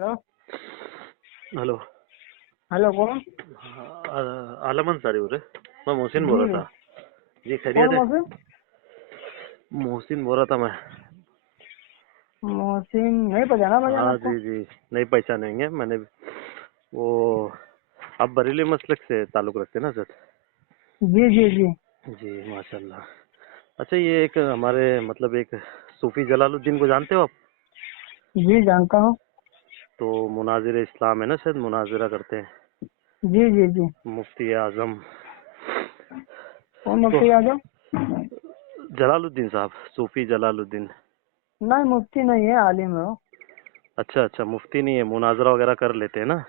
Hello hello. Hello कौन? आलम अंसारी बोल रहे? मैं मोहसिन बोल जी रहा था जी। खैरियत कौन है? मोहसिन? मोहसिन बोल रहा था मैं। मोहसिन नहीं पहचाना भाईजान हाँ आपको। जी जी, नहीं पहचानेंगे। मैंने वो, आप बरेली मसलक से ताल्लुक़ रखते हैं ना सर? जी जी जी जी माशाल्लाह। अच्छा, ये एक हमारे मतलब एक सूफी जलालुद्दीन को जानते हो आप? जी जानता हूँ। तो मुनाजिर इस्लाम है ना, शायद मुनाजिरा करते हैं जी जी जी मुफ्ती आजम। कौन तो मुफ्ती आजम? जलालुद्दीन साहब, सूफी जलालुद्दीन। नहीं मुफ्ती नहीं है, आलिम है वो। अच्छा अच्छा, मुफ्ती नहीं है, मुनाजरा वगैरह कर लेते हैं ना?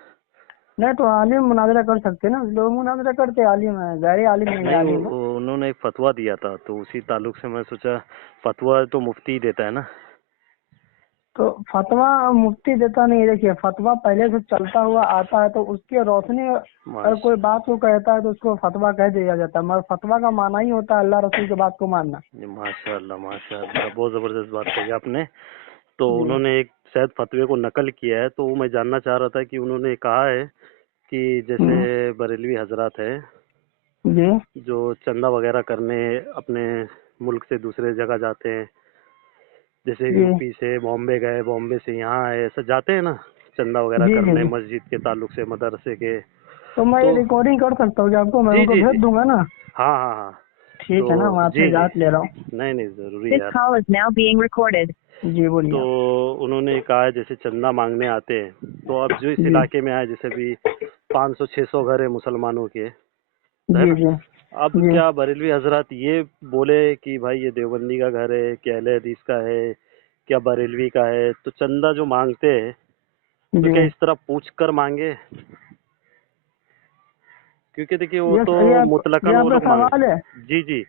नहीं तो आलिम मुनाजरा कर सकते हैं ना, लोग मुनाजरा करते, आलिम है, गैर आलिम नहीं है, नहीं, आलिम है। उन्होंने एक फतवा दिया था, तो उसी ताल्लुक से मैं सोचा, फतवा तो मुफ्ती ही देता है ना। तो फतवा मुफ्ती देता नहीं है। देखिए फतवा पहले से चलता हुआ आता है, तो उसकी रोशनी में अगर माश कोई बात को कहता है तो उसको फतवा कह दिया जाता है, मगर फतवा का माना ही होता है अल्लाह रसूल की बात को मानना। माशाल्लाह माशाल्लाह, बहुत जबरदस्त बात कही आपने। तो जी उन्होंने एक शायद फतवे को नकल किया है, तो मैं जानना चाह रहा था कि उन्होंने कहा है कि जैसे हम्म, बरेलवी हजरात है जी जो चंदा वगैरह करने अपने मुल्क से दूसरे जगह जाते हैं, जैसे जी यूपी से बॉम्बे गए, बॉम्बे से यहाँ आए, ऐसा जाते हैं ना चंदा वगैरह जी जी करने जी मस्जिद के ताल्लुक से, मदरसे के। तो मैं तो रिकॉर्डिंग कर सकता हूँ कि आपको, मैं जी उनको जी जी, भेज दूंगा ना। हाँ हाँ हाँ। ठीक है ना, मैं तो आपसे जी जी, इजाजत ले रहा हूँ। नहीं नहीं, जरूरी है This यार। call is now being recorded. जी बोलिए तो आप। उन्होंने कहा है जैसे चंदा मांगने आते हैं, तो अब जो इस जी इलाके में आए, जैसे भी 500-600 घर है मुसलमानों के, है जी ना? जी अब जी क्या बरेलवी हजरत ये बोले कि भाई ये देवबंदी का घर है, क्या अहले हदीस का है, क्या बरेलवी का है, तो चंदा जो मांगते हैं तो जी क्या इस तरह पूछ कर मांगे? क्योंकि देखिए वो ये तो ये मुतलकन वो आपका लोग मांग। सवाल है। जी जी,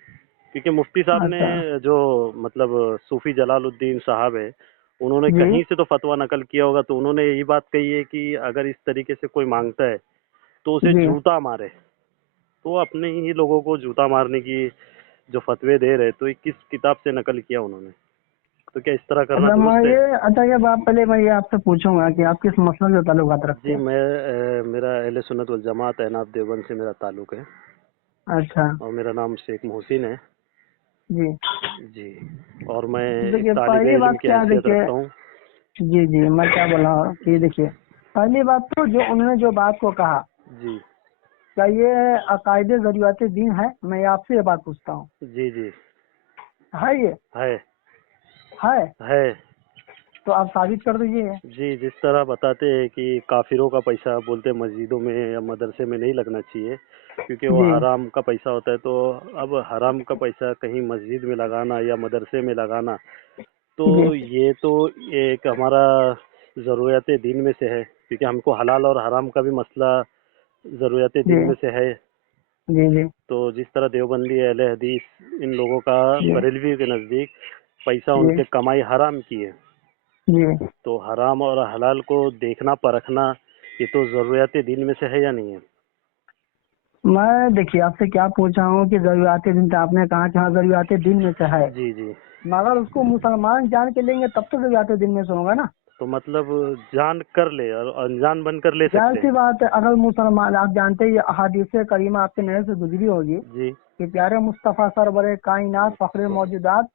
क्योंकि मुफ्ती साहब ने अच्छा जो मतलब सूफी जलालुद्दीन साहब है, उन्होंने जी कहीं से तो फतवा नकल किया होगा, तो उन्होंने यही बात कही है कि अगर इस तरीके से कोई मांगता है तो उसे जी जूता मारे। तो अपने ही लोगों को जूता मारने की जो फतवे दे रहे, तो ये किस किताब से नकल किया उन्होंने? तो क्या इस तरह करना अच्छा मैं दुरुस्त है? ये अच्छा ये बात पहले मैं ये आपसे पूछूंगा कि आप किस मसले से ताल्लुकात रखते जी हैं। मैं मेरा अहले सुन्नत वल जमात एनाब देवबंद से मेरा ताल्लुक है, अच्छा और मेरा नाम शेख मोहसिन है जी जी। और मैं एक देखिए तालिब पहली इल्म बात की क्या है, हैसियत देखिए रखता हूँ। जी जी मैं क्या बोल रहा हूँ कि देखिए पहली बात तो जो उन्होंने जो बात को कहा, जी क्या ये अकायदे जरूरत दीन है, मैं आपसे ये बात पूछता हूँ, जी जी, है ये है है? है। तो आप साबित कर दीजिए। जी, जिस तरह बताते हैं कि काफिरों का पैसा बोलते हैं मस्जिदों में या मदरसे में नहीं लगना चाहिए, क्योंकि वो जी हराम का पैसा होता है। तो अब हराम का पैसा कहीं मस्जिद में लगाना या मदरसे में लगाना, तो जी ये तो एक हमारा ज़रूरियात दीन में से है, क्योंकि हमको हलाल और हराम का भी मसला ज़रूरियात जी दीन में से है। जी जी तो जिस तरह देवबंदी अहले हदीस इन लोगों का जी बरेलवी के नज़दीक पैसा जी उनके कमाई हराम की है, जी तो हराम और हलाल को देखना परखना ये तो ज़रूरियात दीन में से है या नहीं है? मैं देखिए आपसे क्या पूछा हूँ कि जरूरियात दिन, तो आपने कहा कि हाँ जरूरियात दिन में से है, जी जी। मगर उसको मुसलमान जान के लेंगे तब तो जरूरियात दिन में से होगा ना। तो मतलब जान कर ले और अनजान बन कर ले जाहिर सकते सी हैं। बात है, अगर मुसलमान, आप जानते ही अहादीस करीमा आपके नजर से गुजरी होगी जी कि प्यारे मुस्तफ़ा सरवरे कायनात फखरे मौजूदात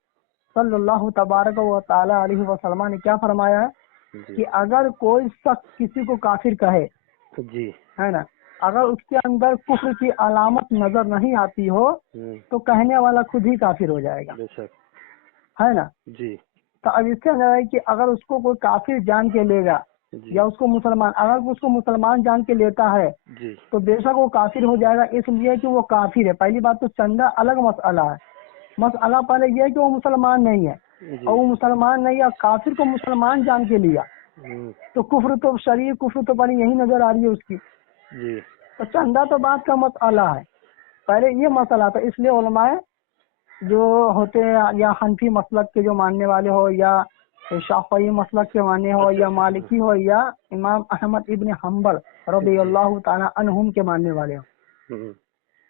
सल्लल्लाहु तबारक व तआला अलैहि वसल्लम ने क्या फरमाया है जी कि अगर कोई शख्स किसी को काफिर कहे, जी। है ना, अगर उसके अंदर कुफ्र की अलामत नजर नहीं आती हो हम्म, तो कहने वाला खुद ही काफिर हो जाएगा, बेशक। है ना। जी तो अब इससे अंदर है कि अगर उसको कोई काफिर जान के लेगा जी या उसको मुसलमान, अगर उसको मुसलमान जान के लेता है जी तो बेशक वो काफिर हो जाएगा, इसलिए कि वो काफिर है। पहली बात तो चंदा अलग मसला है, मसला पहले ये है कि वो मुसलमान नहीं है, और जी। वो मुसलमान नहीं है, काफिर को मुसलमान जान के लिया हम्म, तो कुफ्र तो शरीर कुफ्र तो बड़ी यही नजर आ रही है उसकी। जी तो चंदा तो बात का मसला है, पहले ये मसला था। इसलिए उलमाए जो होते हैं या हनफी मसलक के जो मानने वाले हो, या शाफई मसलक के मानने हो, अच्छा। या मालिकी हो, या इमाम अहमद इब्न हम्बल रबी जी अल्लाह ताला अन्हुम के मानने वाले हो, हम्म,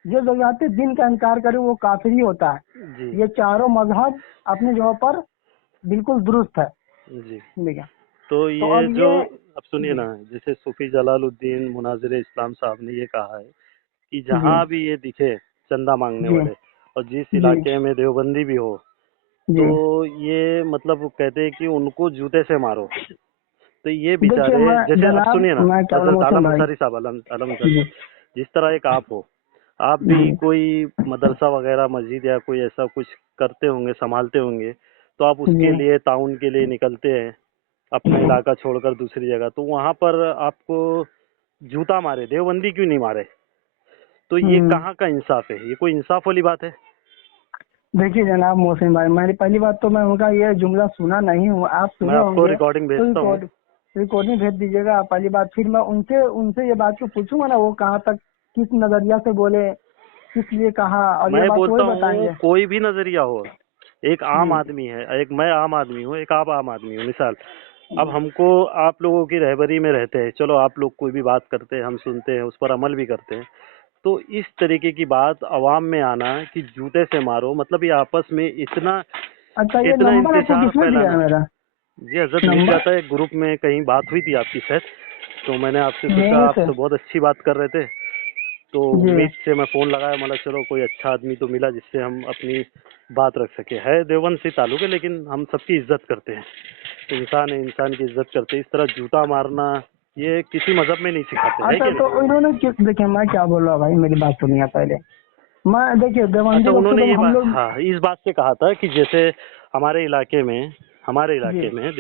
जो ज़रूरियात दिन का इनकार करे वो काफिर ही होता है। जी ये चारों मजहब अपनी जगह पर बिल्कुल दुरुस्त है। जी। ठीक है। तो तो ये अब जो ये अब सुनिए जी ना, जैसे सूफी जलालुद्दीन मुनाजिर इस्लाम साहब ने ये कहा है कि जी जहाँ भी ये दिखे चंदा मांगने जी वाले, और जिस जी इलाके में देवबंदी भी हो, जी। तो ये मतलब कहते हैं कि उनको जूते से मारो। तो ये देखिए बेचारे, मैं जैसे अब जनाब सुनिए ना, मैं क्या बोला हजरत मोहसिन आलम भाई। अंसारी साहब, आलम अंसारी जी साहब, जिस तरह एक आप जी भी कोई मदरसा वगैरह मस्जिद या कोई ऐसा कुछ करते होंगे, संभालते होंगे, तो आप उसके जी लिए ताउन के लिए निकलते हैं अपना इलाका छोड़कर दूसरी जगह, तो वहां पर आपको जूता मारे, देवबंदी क्यों नहीं मारे? तो ये हम्म। कहाँ का इंसाफ है? ये कोई इंसाफ वाली बात है? देखिए जनाब मोहसिन भाई, मेरी पहली बात तो मैं उनका ये जुमला सुना नहीं हूँ, आप मैं सुने आपको होंगे रिकॉर्डिंग तो भेजता हूँ। रिकॉर्डिंग भेज दीजिएगा पहली बात। फिर मैं उनसे उनसे ये बात को पूछूंगा ना, वो कहाँ तक किस नजरिया से बोले, किस लिए कहा, और ये मैं बात बोलता वही हूँ बताएंगे। कोई भी नजरिया हो, एक आम जी आदमी है, एक मैं आम आदमी हूँ, एक आप आम आदमी हो, मिसाल अब जी हमको आप लोगों की रहबरी में रहते हैं, चलो आप लोग कोई भी बात करते हैं, हम सुनते हैं, उस पर अमल भी करते हैं, तो इस तरीके की बात अवाम में आना कि जूते से मारो, मतलब ये आपस में इतना अच्छा, ये इतना नंबर आपको इंतशार किसमें दिया फैलाना। है मेरा जी हजरत, मिल नंबर? जाता है, ग्रुप में कहीं बात हुई थी आपकी शायद, तो मैंने आपसे सोचा, मेरे आप से? तो बहुत अच्छी बात कर रहे थे, तो जी उम्मीद से मैं फ़ोन लगाया, मतलब चलो कोई अच्छा आदमी तो मिला जिससे हम अपनी बात रख सके। है देवबंद से ताल्लुक है, लेकिन हम सबकी इज्जत करते हैं, इंसान है, इंसान की इज्जत करते हैं। इस तरह जूता मारना ये किसी मजहब में नहीं सिखाते, है अच्छा, कि तो नहीं? उन्होंने देखिए मैं क्या बोल रहा हूँ भाई, मेरी बात सुनिए पहले। मैं देखिए अच्छा, देवबंदी लोग से उन्होंने तो ये हम बात, लोग हाँ, इस बात से कहा था कि जैसे हमारे इलाके में हमारे जी इलाके में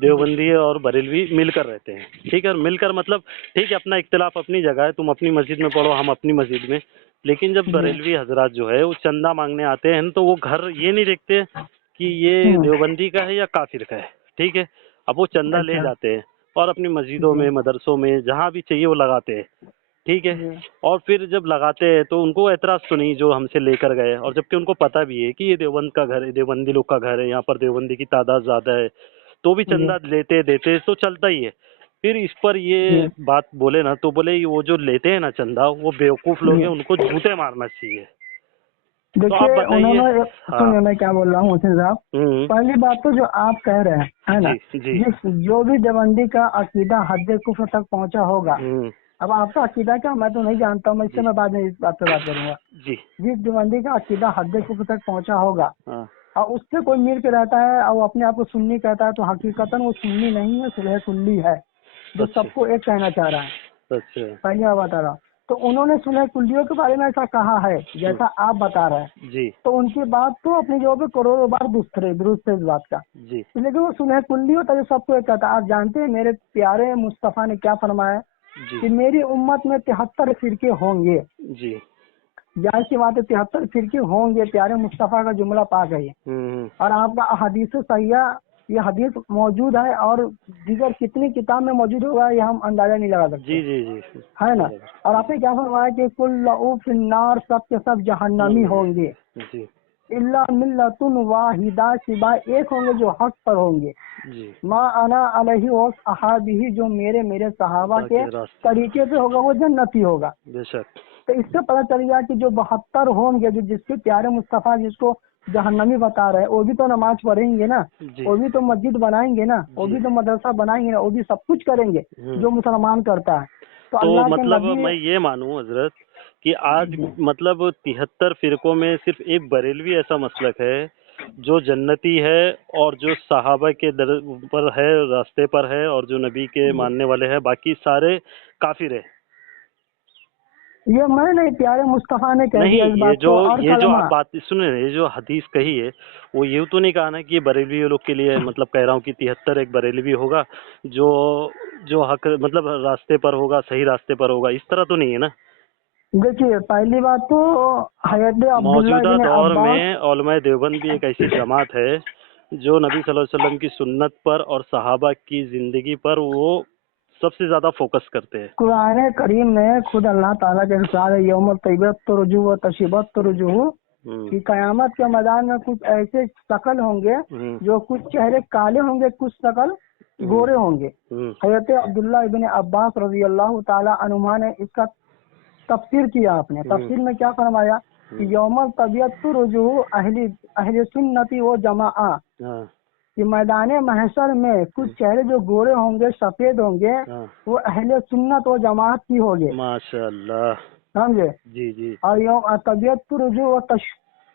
देवबंदी और बरेलवी मिलकर रहते हैं, ठीक है, मिलकर मतलब ठीक है, अपना इख्तिलाफ अपनी जगह है, तुम अपनी मस्जिद में पढ़ो, हम अपनी मस्जिद में, लेकिन जब जी बरेलवी हजरात जो है वो चंदा मांगने आते हैं तो वो घर ये नहीं देखते कि ये हम्म। देवबंदी का है या काफिर का है, ठीक है, अब वो चंदा ले अच्छा जाते हैं और अपनी मस्जिदों जी में, मदरसों में, जहाँ भी चाहिए वो लगाते हैं, ठीक है, जी और फिर जब लगाते हैं तो उनको एतराज तो नहीं जो हमसे लेकर गए, और जबकि उनको पता भी है कि ये देवबंद का घर है, देवबंदी लोग का घर है, यहाँ पर देवबंदी की तादाद ज्यादा है, तो भी जी चंदा लेते देते तो चलता ही है। फिर इस पर ये जी बात बोले ना, तो बोले ये वो जो लेते हैं ना चंदा, वो बेवकूफ लोग जी। हैं, उनको जूते मारना चाहिए। तो आप देखिए बताइए। उन्होंने, हाँ। सुनिए मैं क्या बोल रहा हूँ हुसैन साहब। हम्म। पहली बात तो जो आप कह रहे हैं है ना, जी जी। जो भी देवबंदी का अकीदा हद कुफ्र तक पहुंचा होगा, हम्म। अब आपका अकीदा क्या मैं तो नहीं जानता हूँ, मैं इससे जी मैं बाद में इस बात पे बात करूंगा। जी। जिस देवबंदी का अकीदा हद कुफ्र तक पहुंचा होगा हाँ। और उससे कोई मिल के रहता है और वो अपने आप को सुन्नी कहता है, तो हकीकतन वो सुन्नी नहीं है, सुलह कुल्ली है, जो अच्छा सबको एक कहना चाह रहा है। अच्छा। पहली बात बता रहा हूँ। तो उन्होंने सुलह कुल्लियों के बारे में ऐसा कहा है हम्म, जैसा आप बता रहे हैं, जी तो उनकी बात तो अपनी जगह पे करोड़ों बार दुरुस्त है इस बात का। जी लेकिन वो सुलह कुल्ली होता है जो सबको एक कहता है। आप जानते हैं मेरे प्यारे मुस्तफा ने क्या फरमाया जी कि मेरी उम्मत में 73 फिरके होंगे। जी। जाहिर सी बात है 73 फिरके होंगे, प्यारे मुस्तफा का जुमला पाक है ये। हम्म। और आपका हदीस सहिया, ये हदीस मौजूद है और दीगर कितनी किताब में मौजूद होगा ये हम अंदाजा नहीं लगा सकते, जी जी जी। है ना। और आपने क्या फरमाया कि कुल्लु फिन्नार, सब के सब जहन्नमी होंगे, जी इल्ला मिल्लतुन वाहिदा, सिवाय एक होंगे जो हक पर होंगे। जी। माँ अना अलैहि व असहाबिही, जो मेरे सहाबा खुदा के के रास्ते, तरीके पे होगा वो जन्नती होगा। बेशक। तो इससे पता चल गया कि जो 72 होंगे, जो जिसके प्यारे मुस्तफा जिसको जहन्नमी बता रहे हैं, वो भी तो नमाज पढ़ेंगे ना, जी वो भी तो मस्जिद बनाएंगे ना, वो जी। भी तो मदरसा बनाएंगे ना, वो भी सब कुछ करेंगे हम्म। जो मुसलमान करता है। तो तो अल्लाह के मतलब नबी मैं ये मानूं हजरत कि आज जी मतलब 73 फिरकों में सिर्फ एक बरेलवी ऐसा मसलक है जो जन्नती है, और जो सहाबा के दर पर है, रास्ते पर है, और जो नबी के जी। मानने वाले हैं, बाकी सारे काफिर है। ये मैं नहीं, प्यारे मुस्तफा ने कह नहीं, दिया इस बात को। और ये जो कलमा आप बात सुने, ये जो हदीस कही है, वो ये तो नहीं कहा ना कि ये बरेलवी लोग के लिए है, मतलब कह रहा हूँ कि 73 एक बरेलवी होगा जो जो हक मतलब रास्ते पर होगा, सही रास्ते पर होगा, इस तरह तो नहीं है ना। देखिए पहली बात तो हजरत अब्दुल्ला मौजूदा इब्न दौर अब्बास, में उलमाए देवबंद भी एक ऐसी जमात है जो नबी सल्लल्लाहु अलैहि वसल्लम की सुन्नत पर और सहाबा की जिंदगी पर वो सबसे ज्यादा फोकस करते हैं। कुरान करीम में खुद अल्लाह ताला के इरशाद है, यौम तैबत तो रुजू व तशीबत तो रुजू, हम्म। कि कयामत के मैदान में कुछ ऐसे शकल होंगे हम्म। जो कुछ चेहरे काले होंगे, कुछ शकल हम्म। गोरे होंगे। हम्म। हजरत अब्दुल्ला इब्न अब्बास रजी अल्लाह ताला अनुमा ने इसका तफसीर किया। आपने हम्म। तफसीर में क्या फरमाया कि यौमल तबियत तो रुजू अहली अहले सुन्नती व जमाआ, हाँ। کہ میدان محشر میں کچھ چہرے جو گورے ہوں گے سفید ہوں گے ہاں وہ اہل سنت و جماعت کی ہوں گے، ماشاء اللہ سمجھے؟ جی جی اور یوم طبیعت رجوع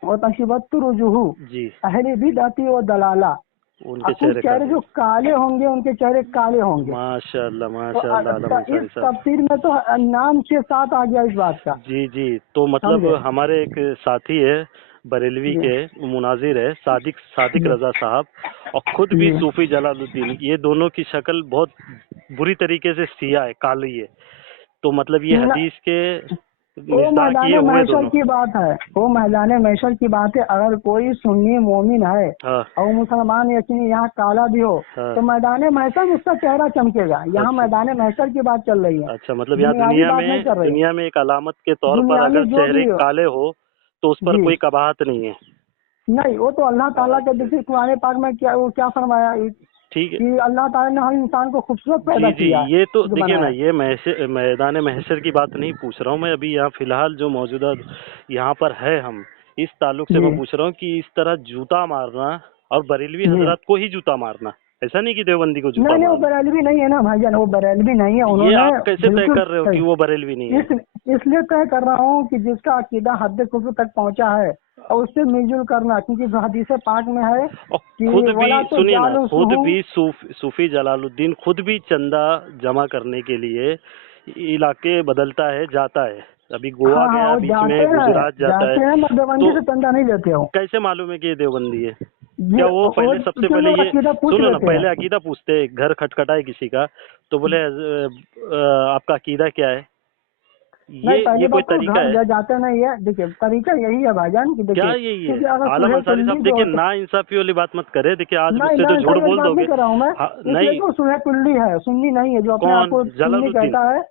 و تشبت رجوع جی اہل بدعت و دلالہ، ان اور کے کچھ چہرے چہرے کالے جو کالے ہوں گے ان کے چہرے کالے ہوں گے. ماشاء اللہ تو ماشاء اللہ علم انصاری اس صاحب تفسیر میں تو نام کے ساتھ آ گیا اس بات کا، جی جی تو مطلب سمجھے؟ ہمارے ایک ساتھی ہے بریلوی جی کے مناظر ہے صادق جی رضا صاحب، اور خود بھی جی صوفی جلال الدین، یہ دونوں کی شکل بہت بری طریقے سے سیاہ ہے، کالی ہے، تو مطلب یہ حدیث کے وہ مصداق میدان یہ ہوئے محشر دونوں. کی بات ہے، وہ میدان محشر کی بات ہے. اگر کوئی سنی مومن ہے ہاں اور مسلمان یقینی یہاں کالا بھی ہو ہاں تو میدان محشر میں اس کا چہرہ چمکے گا. یہاں اچھا میدان محشر کی بات چل رہی ہے، اچھا مطلب یہاں دنیاوی بات نہیں کر رہی. دنیا میں ایک علامت کے طور پر دنیا میں اگر جو چہرے بھی ہو کالے ہو تو اس پر جی کوئی قباحت نہیں ہے. نہیں، وہ تو اللہ تعالیٰ کے دیکھیے قرآن پاک میں وہ کیا فرمایا ٹھیک ہے کہ اللہ تعالیٰ نے ہر انسان کو خوبصورت پیدا جی جی کیا یہ تو ہے، دیکھیے نا، بنایا. یہ میدان محشر کی بات نہیں پوچھ رہا ہوں میں ابھی، یہاں فی الحال جو موجودہ یہاں پر ہے ہم اس تعلق سے میں جی پوچھ رہا ہوں کہ اس طرح جوتا مارنا اور بریلوی جی حضرات کو ہی جوتا مارنا، ایسا نہیں کہ دیوبندی کو جوتا نہیں نہیں، وہ مارنا، بریلوی نہیں ہے نا بھائی جان، وہ بریلوی نہیں ہے. انہوں یہ نے آپ کیسے طے بالکل کر رہے ہو کہ صحیح، وہ بریلوی نہیں ہے؟ اس لیے طے کر رہا ہوں کہ جس کا عقیدہ حد کفر تک پہنچا ہے اور اس سے مل جل کرنا، کیونکہ حدیث پاک میں ہے اور کہ خود بھی ولا تو سنیے نا، خود جالسہم. بھی صوفی جلال الدین خود بھی چندہ جمع کرنے کے لیے علاقے بدلتا ہے، جاتا ہے، ابھی گوا ہاں ہاں، گیا وہ بیچ میں، گجرات جاتا ہے، میں دیوبندی تو سے چندہ نہیں لیتے ہوں. کیسے معلوم ہے کہ یہ دیوبندی ہے؟ کیا یہ وہ پہلے سب سے پہلے کیونکہ یہ عقیدہ پوچھ سنو نا، لیتے ہیں. پہلے عقیدہ پوچھتے ہیں، گھر کھٹکھٹائے کسی کا تو بولے آپ کا عقیدہ کیا ہے؟ نہیں، یہ پہلی کوئی بات تو طریقہ گھر ہے؟ جاتے نہیں ہے. دیکھیے طریقہ یہی ہے بھائی جان کہ کیا دیکھیے، یہی ہے؟ کیونکہ اگر عالم سلح انصاری کلی صاحب جو دیکھیے، ہوتے، نا انصافی والی بات مت کرے، دیکھیے آج مجھ نہیں سے تو نہیں جھوٹ سر والی بول دو بات نہیں گے. کر رہا ہوں میں. اس لیے نہیں تو سنہ کلی ہے، سنی نہیں ہے جو اپنے آپ کون؟ کو جلال سنی الدین؟ کہتا ہے.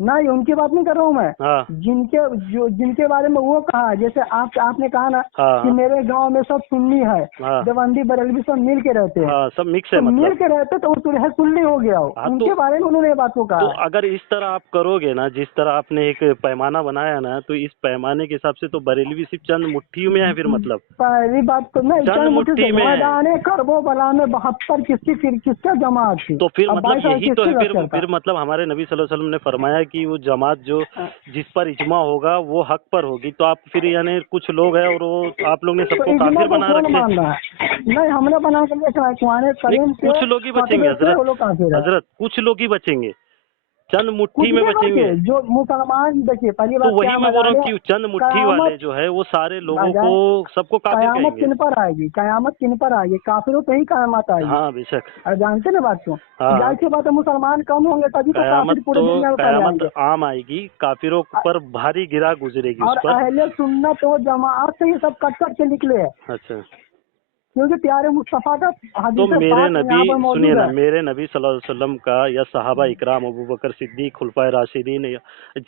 نہیں، ان کی بات نہیں کر رہا ہوں میں. ہاں جن کے بارے میں وہ کہا، جیسے آپ نے کہا نا ہاں کہ میرے گاؤں میں سب سنی ہے، ہاں دیوبندی بریلوی سب مل کے رہتے ہیں، ہاں سب مکس ہے تو مطلب. مل کے رہتے تو وہ سلح کلی ہو گیا ہو. ہاں ان کے بارے میں انہوں نے یہ بات کو تو کہا ہے. اگر اس طرح آپ کرو گے نا، جس طرح آپ نے ایک پیمانہ بنایا نا، تو اس پیمانے کے حساب سے تو بریلوی صرف چند مٹھیوں میں ہے پھر، مطلب پہلی بات تو نہیں، چند چند مٹھی سے مٹھی میں ہے. میدان کرب و بلا میں 72 کس کا جماعت تھی، تو پھر اب مطلب 22 یہی کس تو کے ہے، لشکر تھا. پھر مطلب ہمارے نبی صلی اللہ علیہ وسلم نے فرمایا کہ وہ جماعت جو جس پر اجماع ہوگا وہ حق پر ہوگی، تو آپ پھر یعنی کچھ لوگ ہیں اور وہ آپ لوگ نے سب تو کو اجماع کافر کو بنا کون رکھے. مان رہا ہے؟ نہیں، ہم نے بنا کر کے قرآن نہیں کریم کے کچھ لوگ ہی بچیں گے خطبے سے وہ لوگ کافر ہے. حضرت کچھ لوگ ہی بچیں گے، چند مٹھی کچھ میں بھی بچیں بچے گے. جو مسلمان، دیکھیے پہلی تو بات وہی کیا میں بول رہا میدان ہوں کہ چند مٹھی والے قیامت جو ہے وہ سارے آ لوگوں کو جائے، سب کو کافر کہیں قیامت گے. کن پر آئے گی، قیامت کن پر آئے گی، کافروں پہ ہی قیامت آئے گی. ہاں بے شک. اور جانتے نا بات کیوں؟ ہاں ظاہر سی بات ہے مسلمان کم ہوں گے تبھی تو قیامت کافر پورے تو دنیا میں پھیلے آئیں قیامت گے. عام آئے گی، کافروں پر بھاری گرا گزرے گی اور اس پر. اہل سنت و جماعت سے یہ سب کٹ کٹ کے نکلے ہیں، اچھا کیونکہ پیارے مصطفیٰ کا تو حدیث میرے پاک نبی یہاں پر سنیے موجود نا، ہے. میرے نبی صلی اللہ علیہ وسلم کا یا صحابہ اکرام ابوبکر صدیق خلفائے راشدین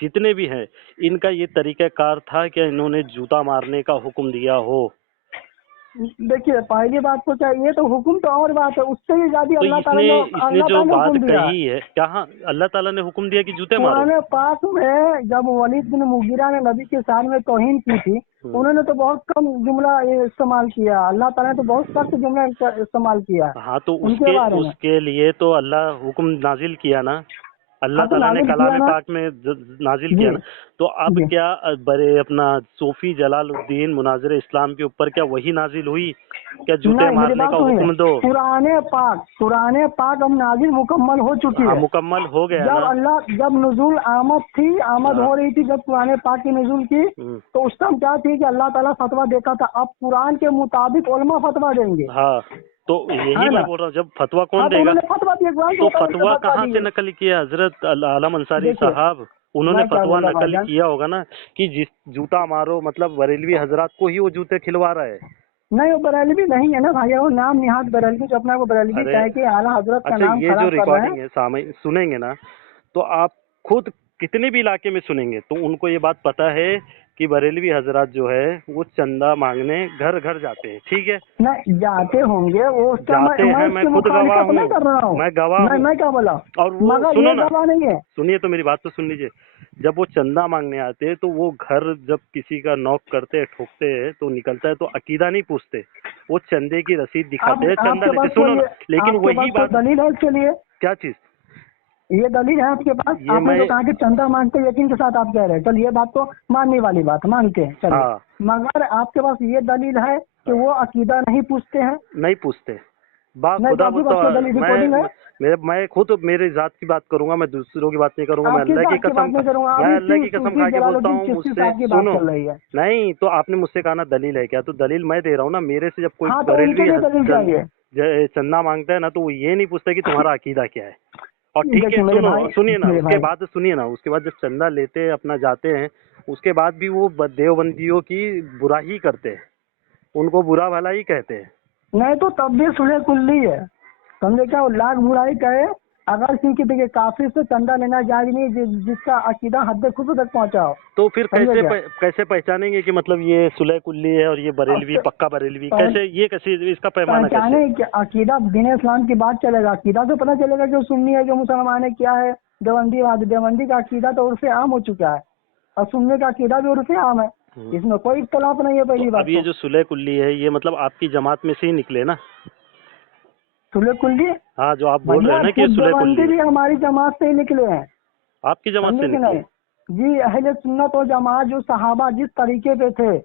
جتنے بھی ہیں، ان کا یہ طریقہ کار تھا کہ انہوں نے جوتا مارنے کا حکم دیا ہو. دیکھیے پہلی بات تو چاہیے تو حکم تو اور بات ہے، اس سے بھی زیادہ تو اللہ اس تعالیٰ نے جو نے بات حکم دیا ہے. کہی ہے، کہاں اللہ تعالیٰ نے حکم دیا کہ جوتے مارو؟ قرآن پاک میں جب ولید بن مغیرہ نے نبی کے ساتھ میں توہین کی تھی، انہوں نے تو بہت کم جملہ استعمال کیا، اللہ تعالیٰ نے تو بہت سخت جملہ استعمال کیا ہاں تو ان کے بارے میں. اس کے لیے تو اللہ حکم نازل کیا نا، اللہ ہاں تو تعالیٰ نے نازل کلام کیا نا. پاک میں نازل جی کیا نا. تو اب جی کیا برے اپنا صوفی جلال الدین مناظر اسلام کے اوپر کیا وہی نازل ہوئی؟ کیا جوتے نہیں، میری مارنے بات کا سنیے، حکم دو؟ قرآن پاک اب نازل مکمل ہو چکی ہاں ہے. مکمل ہو گیا نا. جب نزول آمد ہاں ہو رہی تھی، جب قرآن پاک کی نزول کی، تو اس ٹائم کیا تھی کہ اللہ تعالیٰ فتویٰ دیتا تھا. اب قرآن کے مطابق علماء فتویٰ دیں گے، ہاں تو یہی ہے میں نا. بول رہا ہوں، جب فتویٰ ہاں کون تو دے گا؟ انہوں نے فتویٰ دیا، قرآن کے تو مطابق فتویٰ فتویٰ کہاں دی سے ہے. نقل کیا حضرت عالم انصاری دیکھیے صاحب؟ انہوں نے میں کیا فتویٰ بول رہا ہوں بھائی نقل جان، کیا ہوگا نا کہ جس جوتا مارو مطلب بریلوی حضرات کو ہی وہ جوتے کھلوا رہا ہے. نہیں وہ بریلوی نہیں ہے نا بھائی، وہ نام نہاد بریلوی جو اپنا کو بریلوی ارے کہہ کے اعلیٰ حضرت کا اچھا، نام یہ جو خراب کر رہے ہیں. ریکارڈنگ ہے سامعین سنیں گے نا، تو آپ خود कितने भी इलाके में सुनेंगे तो उनको ये बात पता है कि बरेलवी हजरात जो है वो चंदा मांगने घर घर जाते हैं, ठीक है। नहीं जाते होंगे वो उसका जाते हैं, मैं उसकी खुद गवाह मुखालिफत नहीं हूँ, कर रहा हूँ, मैं गवाह हूँ। मैं क्या बोला, और वो मगर सुनो ये ना, गवाह नहीं है। सुनिए तो मेरी बात तो सुन लीजिए। जब वो चंदा मांगने आते हैं तो वो घर जब किसी का नॉक करते हैं, ठोकते हैं तो निकलता है तो अकीदा नहीं पूछते, वो चंदे की रसीद दिखाते हैं, चंदा आपके लेते। पास सुनो कोई ना, लेकिन आपके वही पास कोई बात, दलील है इसके लिए? क्या चीज, ये दलील है आपके पास? ये आपने तो मैं, कहा कि चंदा मांगते यकीन के साथ आप कह रहे हैं, चल ये बात तो मानने वाली बात, मानते हैं चलिए, हाँ मगर आपके पास ये दलील है कि वो अकीदा नहीं पूछते हैं? नहीं पूछते। नहीं तो खुदा आपके पास कोई दलील रिकॉर्डिंग है? मैं खुद मेरे जात की बात करूंगा, मैं दूसरों की बात नहीं करूंगा, मैं आपकी अल्लाह की जात की कसम बात नहीं करूंगा, मैं अभी अल्लाह की कसम खा के बोलता हूँ, चिश्ती मुझसे साहब की बात सुनो। चल रही है। नहीं तो आपने मुझसे कहा ना दलील है क्या, तो दलील मैं दे रहा हूँ ना। मेरे से जब कोई हाँ तो उनके लिए दलील चाहिए। चंदा मांगता है ना तो वो ये नहीं पूछता कि तुम्हारा अकीदा क्या है। और ठीक है, देखिए मेरे सुनो, भाई, सुनिए ना, मेरे उसके भाई, बाद सुनिए ना, उसके बाद जब चंदा लेते हैं अपना जाते हैं, उसके बाद भी वो देवबंदियों की बुरा ही करते हैं, उनको बुरा भला ही कहते हैं। नहीं तो तब भी सुलह कुल्ली है, समझे क्या? वो लाख बुराई कहे, अगर क्योंकि देखिए काफी से चंदा लेना जायज नहीं, जिसका अकीदा हद खुद तक पहुंचाओ। तो फिर समझे क्या? कैसे पहचानेंगे कि मतलब ये सुलह कुल्ली है और ये बरेलवी, पक्का बरेलवी? कैसे, ये कैसे, इसका पैमाना कैसे? पहचाने कि अकीदा दीन इस्लाम की बात चलेगा, अकीदा से पता चलेगा जो सुन्नी है जो मुसलमान है क्या है। देवबंदी का अकीदा तो उर्फ आम हो चुका है, और सुन्नी का अकीदा भी उर्फ आम है, इसमें कोई इख्तलाफ नहीं है। पहली तो बात अब ये जो सुलह कुल्ली है ये मतलब आपकी जमात में से ही निकले ना? सुलह कुल्ली, हाँ, जो आप बोल रहे हैं ना कि सुलह कुल्ली भी हमारी जमात से ही निकले हैं। आपकी जमात से समझे कि निकले? नहीं? जी, अहले सुन्नत व जमात जो सहाबा जिस तरीके पे थे,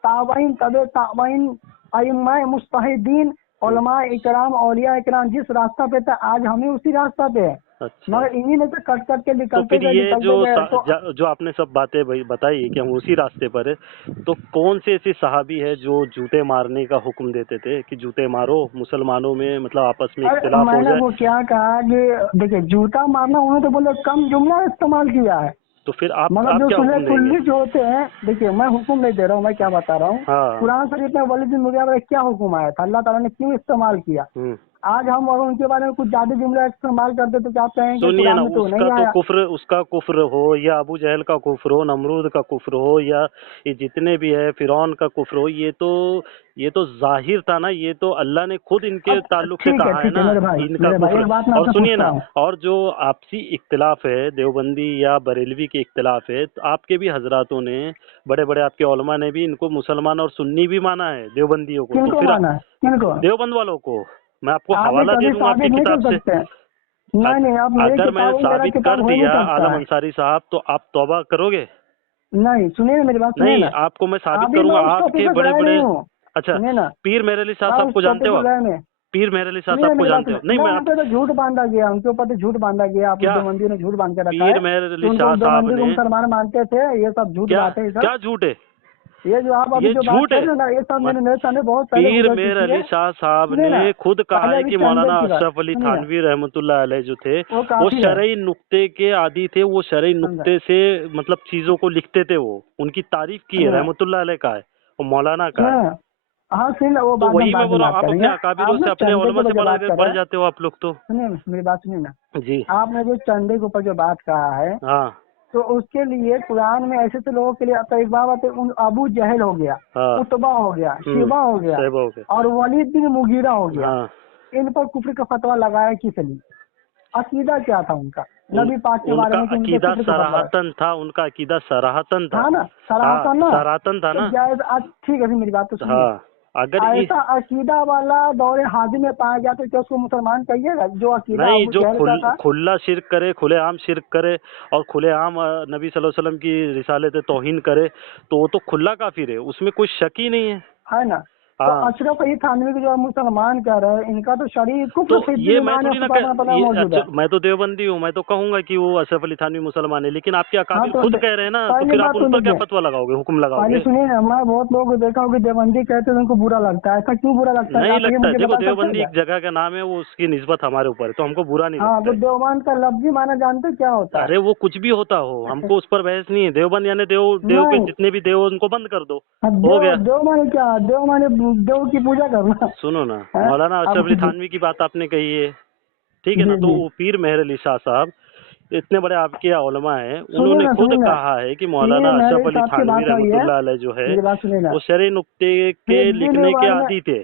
ताबईन तबे ताबईन अइम्मा मुज्तहिदीन उलमा इकराम औलिया इकराम जिस रास्ता पे था, आज हमें उसी रास्ता पे है। अच्छा, मगर इन्हीं में से कट कट के तो निकलते फिर गए ये तो जो आपने सब बातें बताई कि हम उसी रास्ते पर है, तो कौन से ऐसे सहाबी है जो जूते मारने का हुक्म देते थे कि जूते मारो, मुसलमानों में मतलब आपस में अरे इख्तिलाफ हो मैंने जाए? वो क्या कहा कि देखिए जूता मारना उन्होंने तो बोले कम जुमला इस्तेमाल किया है, तो फिर आप मगर जो क्या सुलह हुक्म देंगे? कुल्ली जो होते हैं, देखिए मैं हुक्म नहीं दे रहा हूँ, मैं क्या बता रहा हूँ। हाँ। कुरान शरीफ में वलीद बिन मुगीरा में क्या हुक्म आया था, अल्लाह ताला ने क्यों इस्तेमाल किया? आज हम अगर उनके बारे में कुछ ज्यादा जुमला इस्तेमाल करते तो क्या कहेंगे? सुनिए ना, कुरान में तो नहीं आया। उसका कुफ्र हो या अबू जहल का कुफ्र हो, नमरूद का कुफ्र हो, या ये जितने भी है फिरौन का कुफ्र हो, ये तो जाहिर था ना, ये तो अल्लाह ने खुद इनके ताल्लुक से कहा है ना, मेरे भाई, इनका एक बात कुफ्र। मैं और आपसे सुनिए पूछता ना, हूँ। और जो आपसी इख्तिलाफ है देवबंदी या बरेलवी के इख्तिलाफ है, तो आपके भी हजरातों ने, बड़े बड़े आपके उलमा ने भी इनको मुसलमान और सुन्नी भी माना है देवबंदियों को। किनको तो फिर माना है? किनको? देवबंद वालों को मैं आपको आप हवाला दे कभी दूंगा आपकी साबित नहीं किताब कर से। सकते। नहीं, आप मेरी अगर मैंने किताब मेरा साबित किताब कर हो नहीं दिया सकता। आलम अंसारी साहब, तो आप तौबा करोगे? नहीं, सुनिए ना मेरी बात, सुनिए नहीं, ना। आपको मैं साबित अभी करूंगा। मैं उस आपके टॉपिक पे बड़े गया बड़े, नहीं हूँ। अच्छा, सुनिए ना, पीर मेहर अली शाह मैं साहब उस को जानते टॉपिक हो पे आप? गया नहीं। पीर मेहर अली शाह सुनिए साहब को मेरी बात, जानते हो? नहीं, मैं उन पे तो झूठ बांधा गया, उनके ऊपर तो झूठ बांधा गया, अपनी क्या देवबंदियों ने झूठ बांध के रखा पीर है मेहर कि अली उनको शाह साहब देवबंदी को ने मुसलमान मानते थे। ये सब झूठ बात है। क्या झूठ है? ये जो आप अभी ये जो बात झूठ कर है। रहे हैं ना, ये सब मेरे सामने बहुत पहले पीर गुजर मेहर चुकी है। अली शाह साहब सुनिए ना, ने खुद कहा पहले है अभी कि चंदे मौलाना की बात अशरफ अली सुनिए ना, थानवी रहमतुल्लाह अलैह जो थे, वो वो काफी है। शरई नुक्ते के आदी थे, वो शरई समझा? नुक्ते से मतलब चीजों को लिखते थे। वो उनकी तारीफ की है, सुनिए ना, रहमतुल्लाह अलैह का है और मौलाना का है। सुनिए ना, हाँ सुनिए, वो तो बाद में वही मैं बोल रहा बात हूँ, आप करेंगे। अपने अकाबिरों आप से, ना अपने चंदे के उलमा से ऊपर जो बात कर रहे पढ़ हैं, जाते हो आप लोग तो। सुनिए मेरी बात, सुनिए ना। जी आपने जो चंदे के ऊपर जो बात कहा है, हाँ तो उसके लिए कुरान में ऐसे लोगों के लिए तो एक बात है, अबू जहल हो गया, हाँ, उतबा हो गया, शिबा हो गया, सहबा हो गया, और वलीद बिन मुगीरा हो गया। हाँ। इन पर कुफ्र का फतवा लगाया किस लिए? अकीदा क्या था उनका नबी पाक के बारे उनका में कि उनके अकीदा कुफ्र का फतवा सराहतन था, उनका अकीदा सराहतन था। था ना, सराहतन ना, सराहतन था ना। तो जायज ठीक है, मेरी बात तो सुनिए। हाँ, अगर ऐसा अकीदा वाला दौरे हाजिर में पाया जाता है, क्या उसको मुसलमान कहिएगा? जो अकीदा नहीं, अबू जो जहल का था, खुला शिरक करे, खुलेआम शिरक करे और खुलेआम नबी सल्लल्लाहु अलैहि वसल्लम की रिसालत तौहीन करे, तो वो तो खुला काफिर है, उसमें कोई शक ही नहीं है ना। तो हाँ। अशरफ अली थानवी को जो मुसलमान कह रहे हैं, इनका तो शरीर तो कुफ्र ये मैं थोड़ी ना मौजूद है। मैं तो देवबंदी हूँ, मैं तो कहूंगा कि वो अशरफ अली थानवी मुसलमान है, लेकिन आपके हाँ, अकाबिर तो खुद कह रहे हैं ना, तो पहली फिर बात आप तो उन पर क्या लीजिए, फतवा लगाओगे, हुक्म पहले लगाओगे? सुनिए ना, मैं बहुत लोगों को देखा हूँ कि देवबंदी कहते हैं उनको बुरा लगता है। ऐसा क्यों बुरा लगता है? नहीं आप ये लगता है। मुझे देखो, बता सकते देवबंदी हैं एक जगह का नाम है, वो उसकी निस्बत हमारे ऊपर है, तो हमको बुरा नहीं हाँ, लगता तो है। देवबंद का लफ्जी माना जानते क्या होता है? अरे वो कुछ भी होता हो, हमको उस पर बहस नहीं है। देवबंद यानी देव के नहीं, जितने भी देव उनको बंद कर दो, हो देव गया। देव माने क्या? देव माने देव की पूजा करना। सुनो ना, है? मौलाना अब अशरफ अली थानवी की बात आपने कही है, ठीक है ना, जी तो जी, वो पीर मेहर अली शाह साहब इतने बड़े आपके उलमा हैं, उन्होंने खुद कहा है कि मौलाना अशरफ अली थानवी रहमतुल्लाह अलैह जो है वो शरई नुक्ते के लिखने के आदी थे,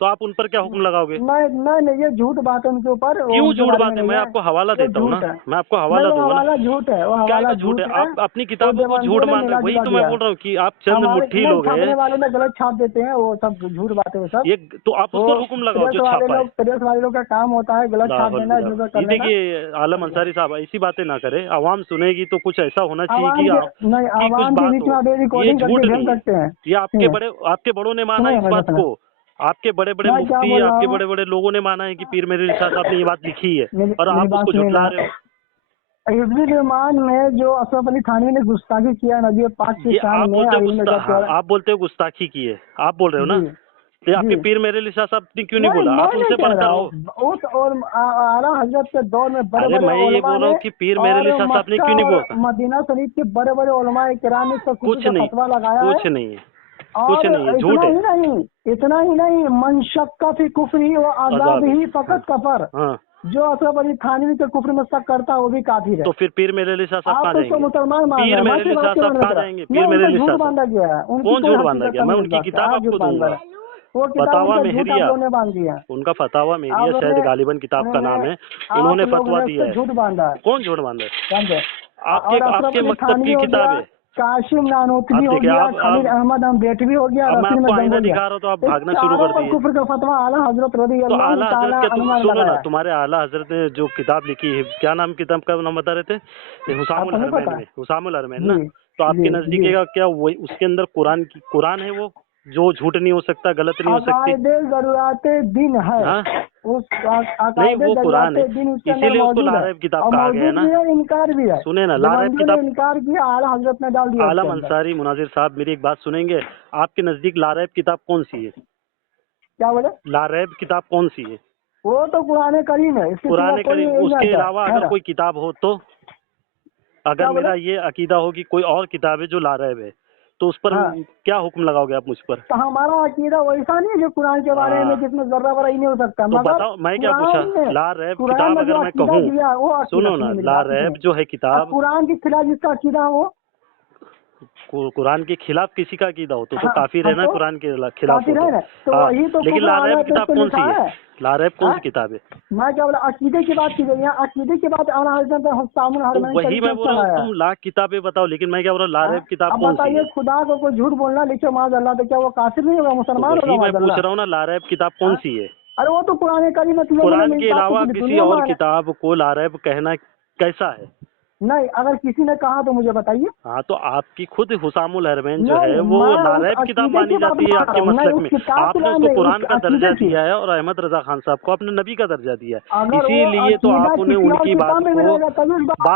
तो आप उन पर क्या हुक्म लगाओगे? नहीं, ये झूठ बात है उनके ऊपर। क्यों झूठ बात है? मैं आपको हवाला देता हूँ ना, मैं आपको हवाला दूंगा। झूठ है, वो क्या हवाला झूठ है? आप अपनी किताबों को झूठ मान रहे हैं। वही तो मैं बोल रहा हूँ कि आप चंद मुट्ठी लोग हैं, वाले में गलत छाप देते हैं, वो सब झूठ बात है वो सब। ये तो आप उस पर हुक्म लगाओ जो छापा है। प्रेस वाले लोग का काम होता है गलत छाप देना। देखिए आलम अंसारी साहब, ऐसी बातें ना करे, आवाम सुनेगी तो कुछ ऐसा होना चाहिए कि आवाम के बीच में आप रिकॉर्डिंग करके भेज सकते हैं। ये आपके बड़ों ने माना इस बात को, आपके बड़े बड़े मुफ्ती, आपके बड़े बड़े लोगों ने माना है कि पीर मेरे इरशाद साहब ने ये बात लिखी है, और आप उसको झुठला रहे हो। हिफ्ज़ुल ईमान में जो अशरफ अली थानवी ने गुस्ताखी किया नबी पाक की शान में, आप बोलते हो गुस्ताखी की है, आप बोल रहे हो ना, तो आपके पीर मेरे इरशाद साहब ने क्यों नहीं बोला? आप उनसे पढ़कर हो। और आला हजरत के दौर में बड़े बड़े मैं ये बोल रहा हूँ कि पीर मेरे इरशाद साहब ने क्यों नहीं बोला? मदीना शरीफ के बड़े बड़े उलमा किराम ने कुछ नहीं, कुछ नहीं है, कुछ नहीं है, झूठ है। इतना ही नहीं, मन शक्का फी कुफरी व आज़ाद ही फकत कफर। जो अशरफ अली थानवी के कुफ्र में शक करता है वो भी काफिर है। तो फिर पीर मेरे इरशाद साहब कहाँ जाएंगे? मुसलमान पीर मेरे इरशाद साहब कहाँ जाएंगे? पीर मेरे इरशाद झूठ बांधा गया है। कौन झूठ बांधा गया? मैं उनकी किताब आपको दूंगा, फतावा मेहरिया, उनका फतावा मेहरिया शायद गालिबन किताब का नाम है, उन्होंने फतवा दिया है। झूठ बांधा है। कौन झूठ बांधा है? आपके मकतब की किताब है। काशिम नानोतवी हो गया, खलील अहमद अम्बेटवी हो गया, मैं आपको आईना दिखा रहा हूँ तो आप भागना शुरू कर दिए। कुफ्र का फतवा आला हजरत रज़ी तो आला हजरत के सुनो ना, तुम्हारे आला हजरत ने जो किताब लिखी है, क्या नाम किताब का नाम बता रहे थे? हुसामुल हरमैन में, हुसामुल हरमैन ना। तो आपके नजदीक क्या वही उसके अंदर कुरान है वो जो झूठ नहीं हो सकता, गलत नहीं हो सकती? ज़रूरते दिन है नहीं, वो कुरान है, इसीलिए उसको लारैब किताब कहा गया है ना। इनकार भी है, सुने ना, लारैब किताब इनकार किया, आला हजरत ने डाल दिया। आलम अंसारी मुनाजिर साहब मेरी एक बात सुनेंगे, आपके नजदीक लारैब किताब कौन सी है? क्या बोले? लारैब किताब कौन सी है? वो तो कुरान करीम है। कुरान करीम, उसके अलावा अगर कोई किताब हो तो? अगर मेरा ये अकीदा हो कि कोई और किताब है जो लारैब है, तो उस पर क्या हुक्म लगाओगे आप मुझ पर? तो हमारा अकीदा वैसा नहीं है जो कुरान के बारे में जिसमें जर्रा बरा ही नहीं हो सकता। तो बताओ, मैं क्या पूछा? लारैब किताब अगर मैं कहूँ, सुनो ना, लारैब जो है किताब, कुरान के खिलाफ जिसका अकीदा हो, कुरान के खिलाफ किसी का अकीदा हो तो काफिर है ना, कुरान के खिलाफ हो तो। लेकिन लारैब किताब कौन सी है? लारैब कौन सी किताब है? मैं क्या बोला, अकीदे की बात की गई है, अकीदे की बात वही मैं बोल रहा हूँ, तुम लाख किताबें बताओ, लेकिन मैं क्या बोल रहा हूँ, लारैब किताब कौन सी है? खुदा को कोई झूठ बोलना लिखे माज़अल्लाह, तो क्या वो काफिर नहीं होगा, मुसलमान होगा? मैं पूछ रहा हूँ ना, लारैब किताब कौन सी है? अरे वो तो कुरान करीम में, कुरान के अलावा किसी और किताब को लारैब कहना कैसा है? नहीं, अगर किसी ने कहा तो मुझे बताइए। हाँ, तो आपकी खुद हुसामुल हरमैन जो है वो लारैब किताब मानी जाती है आपके मसलक में। आपने उसको कुरान का दर्जा दिया है और अहमद रजा खान साहब को आपने नबी का दर्जा दिया है, इसीलिए तो आप उन्हें उनकी बात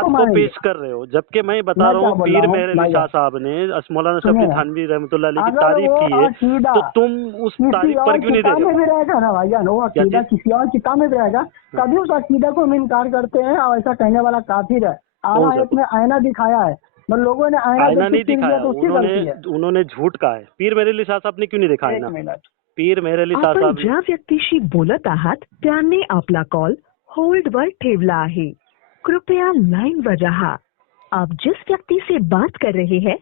को पेश कर रहे हो। जबकि मैं बता रहा हूँ पीर मेहर अली शाह साहब ने मौलाना अशरफ अली थानवी रहमतुल्लाह अलैह की तारीफ की है, तो तुम उस तारीफ पर क्यों नहीं दे रहे? भी रहेगा ना भाईजान, वो अकीदा किसी और किताब में भी रहेगा, कभी उस अकीदा को हम इनकार करते हैं और ऐसा कहने वाला काफिर है। आयत में आईना दिखाया है, मतलब लोगों ने आईना नहीं दिखाया, उन्होंने झूठ कहा है। पीर मेहर अली शाह साहब ने क्यों नहीं दिखाया ना? पीर मेहर अली शाह साहब, ज्या व्यक्तीशी बोलत आहात त्यांनी आपला कॉल होल्ड वर ठेवला आहे, कृपया लाइन पर रहा। आप जिस व्यक्ति से बात कर रहे हैं